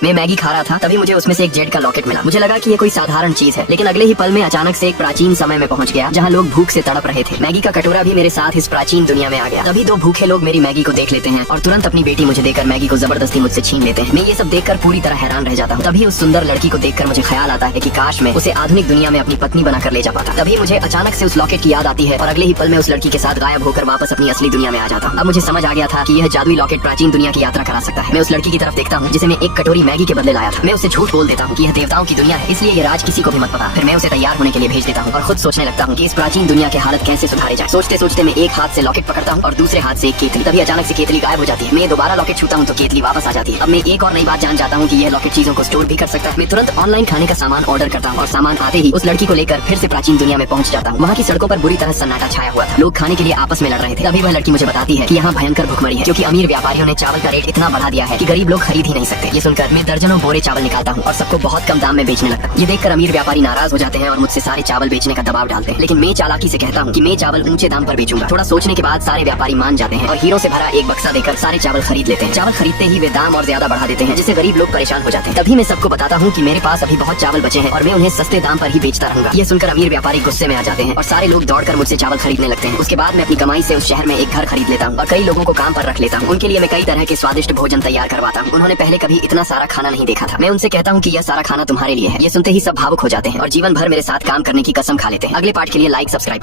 मैं मैगी खा रहा था, तभी मुझे उसमें से एक जेड का लॉकेट मिला। मुझे लगा कि ये कोई साधारण चीज है, लेकिन अगले ही पल में अचानक से एक प्राचीन समय में पहुंच गया जहां लोग भूख से तड़प रहे थे। मैगी का कटोरा भी मेरे साथ इस प्राचीन दुनिया में आ गया। तभी दो भूखे लोग मेरी मैगी को देख लेते हैं और तुरंत अपनी बेटी मुझे देकर मैगी को जबरदस्ती मुझसे छीन लेते हैं। मैं ये सब देखकर पूरी तरह हैरान रह जाता हूँ। तभी उस सुंदर लड़की को देखकर मुझे ख्याल आता है कि काश मैं उसे आधुनिक दुनिया में अपनी पत्नी बनाकर ले जा पाता। तभी मुझे अचानक से उस लॉकेट की याद आती है और अगले ही पल में उस लड़की के साथ गायब होकर वापस अपनी असली दुनिया में आ जाता हूँ। अब मुझे समझ आ गया था कि यह जादुई लॉकेट प्राचीन दुनिया की यात्रा करा सकता है। मैं उस लड़की की तरफ देखता हूँ जिसे मैं एक कटोरी मैगी के बदले लाया था। मैं उसे झूठ बोल देता हूँ कि यह देवताओं की दुनिया है, इसलिए ये राज किसी को भी मत पता। फिर मैं उसे तैयार होने के लिए भेज देता हूँ और खुद सोचने लगता हूँ कि इस प्राचीन दुनिया की हालत कैसे सुधारी जाए। सोचते सोचते मैं एक हाथ से लॉकेट पकड़ता हूँ और दूसरे हाथ से एक केतली। तभी अचानक से केतली गायब हो जाती है। मैं दोबारा लॉकेट छूता हूँ तो केतली वापस आ जाती है। अब मैं एक और नई बात जान जाता हूँ कि यह लॉकेट चीजों को स्टोर भी कर सकता है। मैं तुरंत ऑनलाइन खाने का सामान ऑर्डर करता हूँ और सामान आते ही उस लड़की को लेकर फिर से प्राचीन दुनिया में पहुंच जाता हूँ। वहाँ की सड़कों पर बुरी तरह सन्नाटा छाया हुआ था। लोग खाने के लिए आपस में लड़ रहे थे। तभी वह लड़की मुझे बताती है कि यहाँ भयंकर भुखमरी है क्योंकि अमीर व्यापारियों ने चावल का रेट इतना बढ़ा दिया है कि गरीब लोग खरीद ही नहीं सकते। ये सुनकर मैं दर्जनों बोरे चावल निकालता हूँ और सबको बहुत कम दाम में बेचने लगता हूँ। ये देखकर अमीर व्यापारी नाराज हो जाते हैं और मुझसे सारे चावल बेचने का दबाव डालते हैं, लेकिन मैं चालाकी से कहता हूँ कि मैं चावल ऊंचे दाम पर बेचूंगा। थोड़ा सोचने के बाद सारे व्यापारी मान जाते हैं और हीरो से भरा एक बक्सा देकर सारे चावल खरीद लेते हैं। चावल खरीदते ही वे दाम और ज्यादा बढ़ा देते हैं जिससे गरीब लोग परेशान हो जाते हैं। तभी मैं सबको बताता हूँ कि मेरे पास अभी बहुत चावल बचे हैं और मैं उन्हें सस्ते दाम पर ही बेचता रहूंगा। ये सुनकर अमीर व्यापारी गुस्से में आ जाते हैं और सारे लोग दौड़कर मुझसे चावल खरीदने लगते हैं। उसके बाद मैं अपनी कमाई से उस शहर में एक घर खरीद लेता हूँ और कई लोगों को काम पर रख लेता हूँ। उनके लिए मैं कई तरह के स्वादिष्ट भोजन तैयार करवाता हूँ। उन्होंने पहले कभी इतना सारा खाना नहीं देखा था। मैं उनसे कहता हूँ कि यह सारा खाना तुम्हारे लिए है। ये सुनते ही सब भावुक हो जाते हैं और जीवन भर मेरे साथ काम करने की कसम खा लेते हैं। अगले पार्ट के लिए लाइक सब्सक्राइब